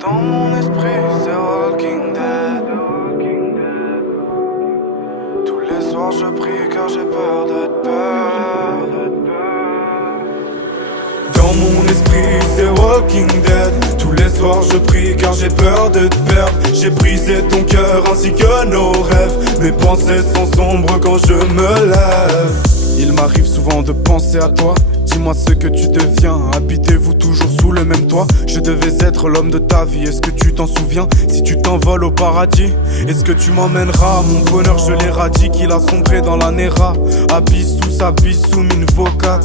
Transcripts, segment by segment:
Dans mon esprit, c'est Walking Dead. Tous les soirs je prie car j'ai peur de te perdre. Dans mon esprit, c'est Walking Dead. Tous les soirs je prie car j'ai peur de te perdre. J'ai brisé ton cœur ainsi que nos rêves. Mes pensées sont sombres quand je me lève. Il m'arrive souvent de penser à toi. Dis-moi ce que tu deviens, habitez-vous toujours sous le même toit? Je devais être l'homme de ta vie, est-ce que tu t'en souviens? Si tu t'envoles au paradis, est-ce que tu m'emmèneras? Mon bonheur je l'ai radis, qu'il a sombré dans la Nera. Abissous, abissous, mine vocat.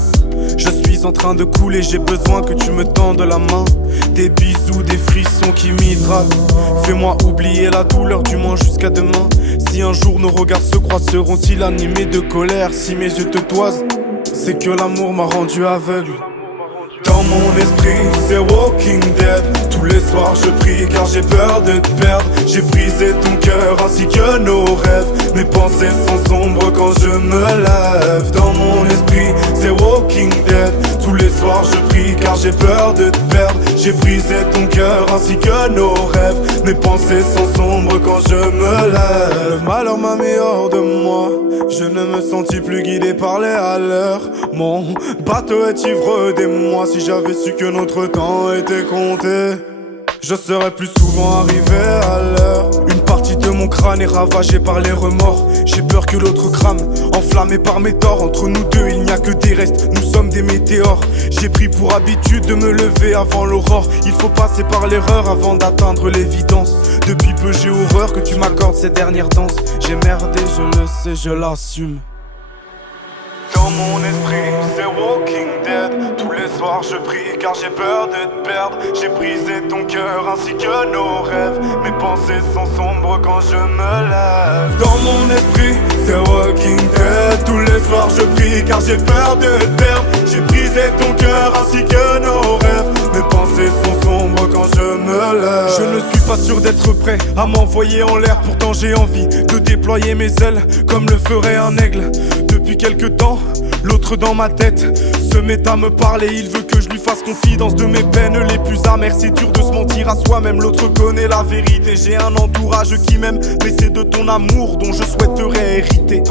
Je suis en train de couler, j'ai besoin que tu me tendes la main. Des bisous, des frissons qui m'hydratent. Fais-moi oublier la douleur du moins jusqu'à demain. Si un jour nos regards se croisent, seront-ils animés de colère? Si mes yeux te toisent, c'est que l'amour m'a rendu aveugle. Dans mon esprit, c'est Walking Dead. Tous les soirs je prie car j'ai peur de te perdre. J'ai brisé ton cœur ainsi que nos rêves. Mes pensées sont sombres quand je me lève. Dans mon esprit, c'est Walking Dead. Tous les soirs je prie car j'ai peur de te perdre. J'ai brisé ton cœur ainsi que nos rêves. Mes pensées sont sombres quand je me lève. Le malheur m'a mis hors de moi. Je ne me sentis plus guidé par les haleurs. Mon bateau est ivre d'émoi. Si j'avais su que notre temps était compté, je serais plus souvent arrivé à l'heure. Une partie de mon crâne est ravagée par les remords. J'ai peur que l'autre crame, enflammé par mes torts. Entre nous deux il n'y a que des restes, nous sommes des météores. J'ai pris pour habitude de me lever avant l'aurore. Il faut passer par l'erreur avant d'atteindre l'évidence. Depuis peu j'ai horreur que tu m'accordes ces dernières danses. J'ai merdé, je le sais, je l'assume. Dans mon esprit, c'est Walking Dead. Tous les soirs je prie car j'ai peur de te perdre. J'ai brisé ton cœur ainsi que nos rêves. Mes pensées sont sombres quand je me lève. Dans mon esprit, c'est Walking Dead. Tous les soirs je prie car j'ai peur de te perdre. J'ai brisé ton cœur ainsi que nos rêves. Mes pensées sont sombres quand je me lève. Je ne suis pas sûr d'être prêt à m'envoyer en l'air. Pourtant j'ai envie de déployer mes ailes comme le ferait un aigle. Depuis quelque temps, l'autre dans ma tête se met à me parler. Il veut que je lui fasse confidence de mes peines les plus amères. C'est dur de se mentir à soi-même, l'autre connaît la vérité. J'ai un entourage qui m'aime, mais c'est de ton amour dont je souhaiterais hériter.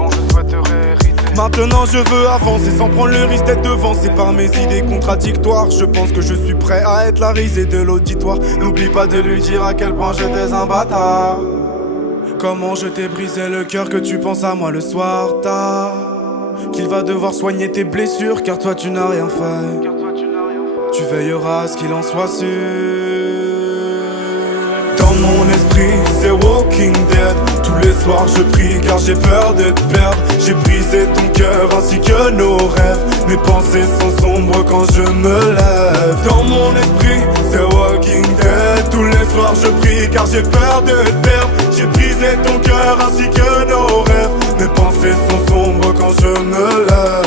Maintenant je veux avancer sans prendre le risque d'être devancé par mes idées contradictoires. Je pense que je suis prêt à être la risée de l'auditoire. N'oublie pas de lui dire à quel point j'étais un bâtard. Comment je t'ai brisé le cœur, que tu penses à moi le soir tard. Qu'il va devoir soigner tes blessures car toi tu n'as rien fait. Tu veilleras à ce qu'il en soit sûr. Dans mon esprit, c'est Walking Dead. Tous les soirs je prie car j'ai peur de te perdre. J'ai brisé ton cœur ainsi que nos rêves. Mes pensées sont sombres quand je me lève. Dans mon esprit, c'est Walking Dead. Tous les soirs je prie car j'ai peur de te perdre. J'ai brisé ton cœur ainsi que nos rêves. Mes pensées sont sombres quand je me lève.